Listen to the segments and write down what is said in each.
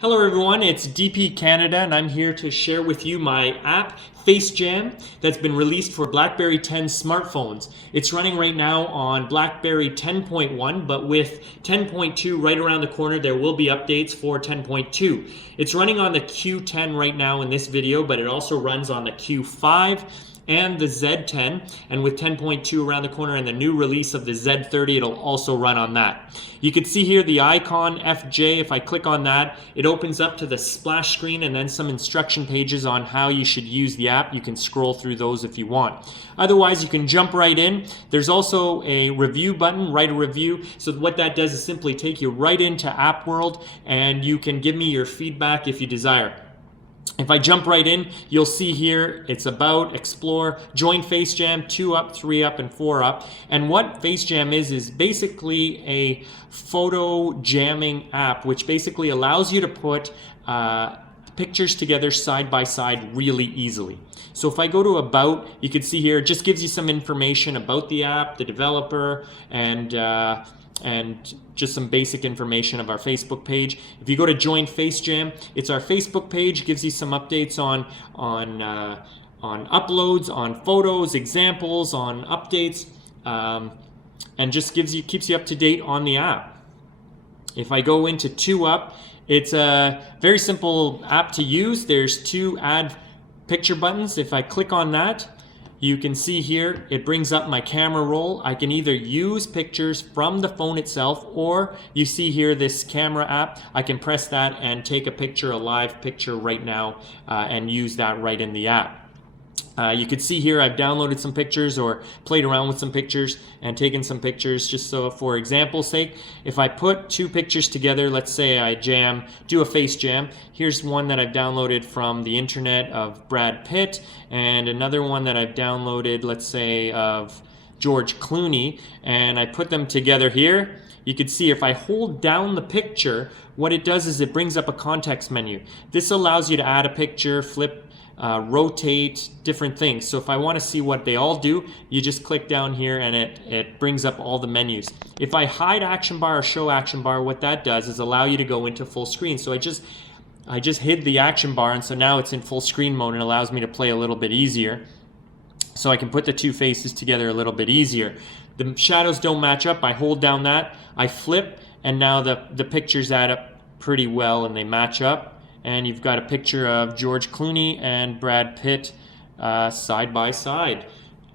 Hello everyone, it's DP Canada and I'm here to share with you my app FaceJam that's been released for Blackberry 10 smartphones. It's running right now on Blackberry 10.1, but with 10.2 right around the corner there will be updates for 10.2. It's running on the Q10 right now in this video, but it also runs on the Q5 and the Z10, and with 10.2 around the corner and the new release of the Z30, it'll also run on that. You can see here the icon FJ. If I click on that, it opens up to the splash screen and then some instruction pages on how you should use the app. You can scroll through those if you want. Otherwise, you can jump right in. There's also a review button, write a review. So what that does is simply take you right into App World, and you can give me your feedback if you desire. If I jump right in, you'll see here it's about, explore, join FaceJam, 2 up, 3 up, and 4 up. And what FaceJam is basically a photo jamming app, which basically allows you to put pictures together side by side really easily. So if I go to about, you can see here, it just gives you some information about the app, the developer, and just some basic information of our Facebook page. If you go to Join FaceJam, it's our Facebook page, gives you some updates on uploads, on photos, examples, on updates, and just keeps you up to date on the app. If I go into 2 Up, it's a very simple app to use. There's 2 add picture buttons. If I click on that, you can see here, it brings up my camera roll. I can either use pictures from the phone itself, or you see here this camera app. I can press that and take a picture, a live picture right now, and use that right in the app. You can see here I've downloaded some pictures or played around with some pictures and taken some pictures just so for example's sake. If I put 2 pictures together, let's say I do a face jam. Here's one that I've downloaded from the internet of Brad Pitt, and another one that I've downloaded, let's say, of George Clooney, and I put them together here. You can see if I hold down the picture, what it does is it brings up a context menu. This allows you to add a picture, flip, rotate, different things. So if I want to see what they all do, you just click down here and it brings up all the menus. If I hide action bar or show action bar, what that does is allow you to go into full screen. So I just hid the action bar, and so now it's in full screen mode and allows me to play a little bit easier. So I can put the 2 faces together a little bit easier. The shadows don't match up. I hold down that, I flip, and now the pictures add up pretty well and they match up. And you've got a picture of George Clooney and Brad Pitt side by side,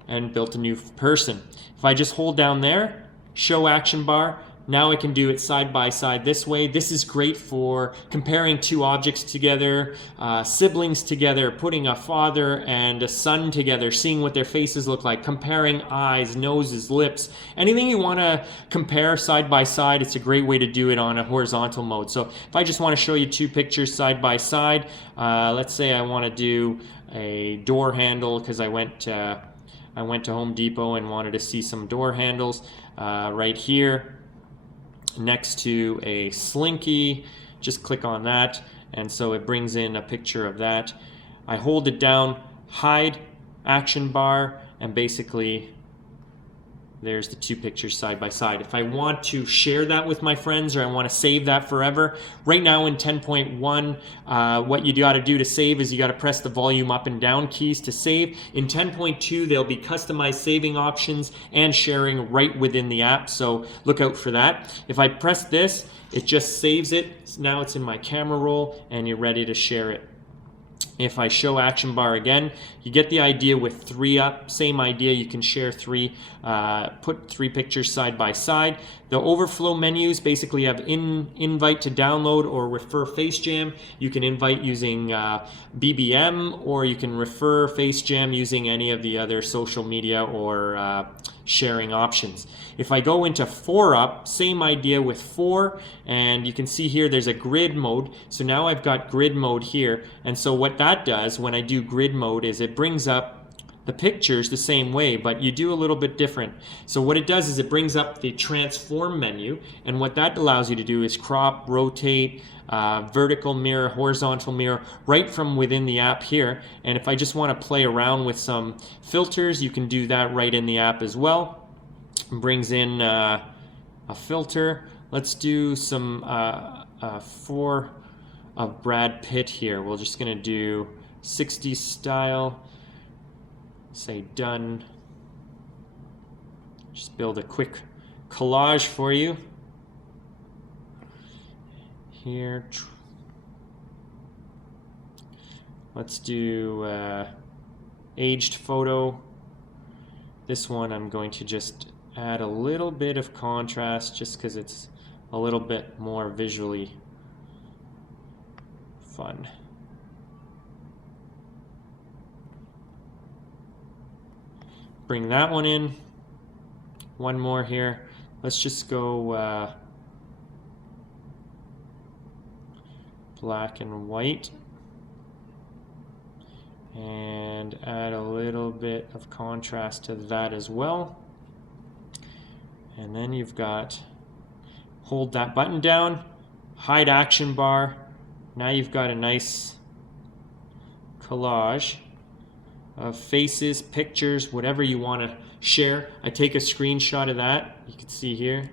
and built a new person. If I just hold down there, show action bar, now I can do it side by side this way. This is great for comparing 2 objects together, siblings together, putting a father and a son together, seeing what their faces look like, comparing eyes, noses, lips, anything you want to compare side by side. It's a great way to do it on a horizontal mode. So if I just want to show you 2 pictures side by side, let's say I want to do a door handle because I went to Home Depot and wanted to see some door handles right here. Next to a slinky, just click on that, and so it brings in a picture of that. I hold it down, hide action bar, and basically there's the 2 pictures side by side. If I want to share that with my friends, or I want to save that forever, right now in 10.1, what you got to do to save is you got to press the volume up and down keys to save. In 10.2, there'll be customized saving options and sharing right within the app, so look out for that. If I press this, it just saves it. Now it's in my camera roll, and you're ready to share it. If I show action bar again, you get the idea with 3 up, same idea, you can share 3, put 3 pictures side by side. The overflow menus basically have invite to download or refer FaceJam. You can invite using BBM, or you can refer FaceJam using any of the other social media or sharing options. If I go into 4 up, same idea with 4, and you can see here there's a grid mode. So now I've got grid mode here, and so what that does when I do grid mode is it brings up the pictures the same way, but you do a little bit different. So what it does is it brings up the transform menu, and what that allows you to do is crop, rotate, vertical mirror, horizontal mirror, right from within the app here. And if I just want to play around with some filters, you can do that right in the app as well. It brings in a filter. Let's do some of Brad Pitt here. We're just gonna do 60s style, say done. Just build a quick collage for you. Here, let's do aged photo. This one I'm going to just add a little bit of contrast just because it's a little bit more visually fun. Bring that one in. One more here. Let's just go black and white and add a little bit of contrast to that as well. And then you've got, hold that button down, hide action bar. Now you've got a nice collage of faces, pictures, whatever you want to share. I take a screenshot of that, you can see here,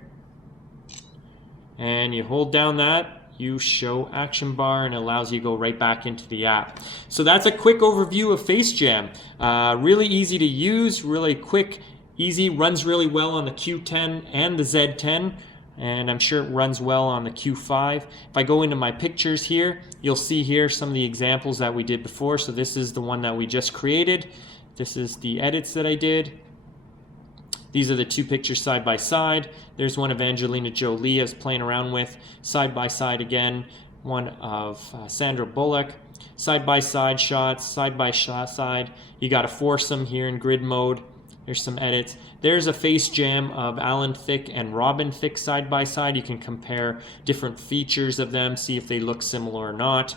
and you hold down that, you show action bar, and it allows you to go right back into the app. So that's a quick overview of FaceJam. Really easy to use, really quick, easy, runs really well on the Q10 and the Z10, and I'm sure it runs well on the Q5. If I go into my pictures here, you'll see here some of the examples that we did before. So this is the one that we just created. This is the edits that I did. These are the two pictures side by side. There's one of Angelina Jolie I was playing around with. Side by side again, one of Sandra Bullock. Side by side shots, side by side. You got a foursome here in grid mode. There's some edits. There's a FaceJam of Alan Thicke and Robin Thicke side by side. You can compare different features of them, see if they look similar or not.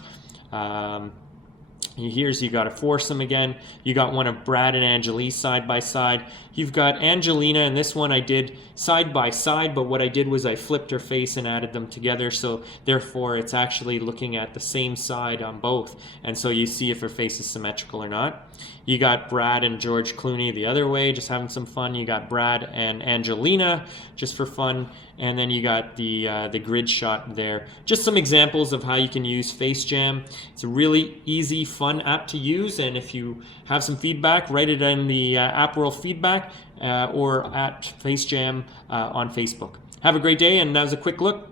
Here's, you got a foursome again. You got one of Brad and Angelique side by side. You've got Angelina, and this one I did side by side, but what I did was I flipped her face and added them together, so therefore it's actually looking at the same side on both, and so you see if her face is symmetrical or not. You got Brad and George Clooney the other way, just having some fun. You got Brad and Angelina, just for fun. And then you got the grid shot there. Just some examples of how you can use FaceJam. It's a really easy, fun app to use. And if you have some feedback, write it in the App World feedback or at FaceJam on Facebook. Have a great day, and that was a quick look.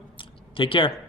Take care.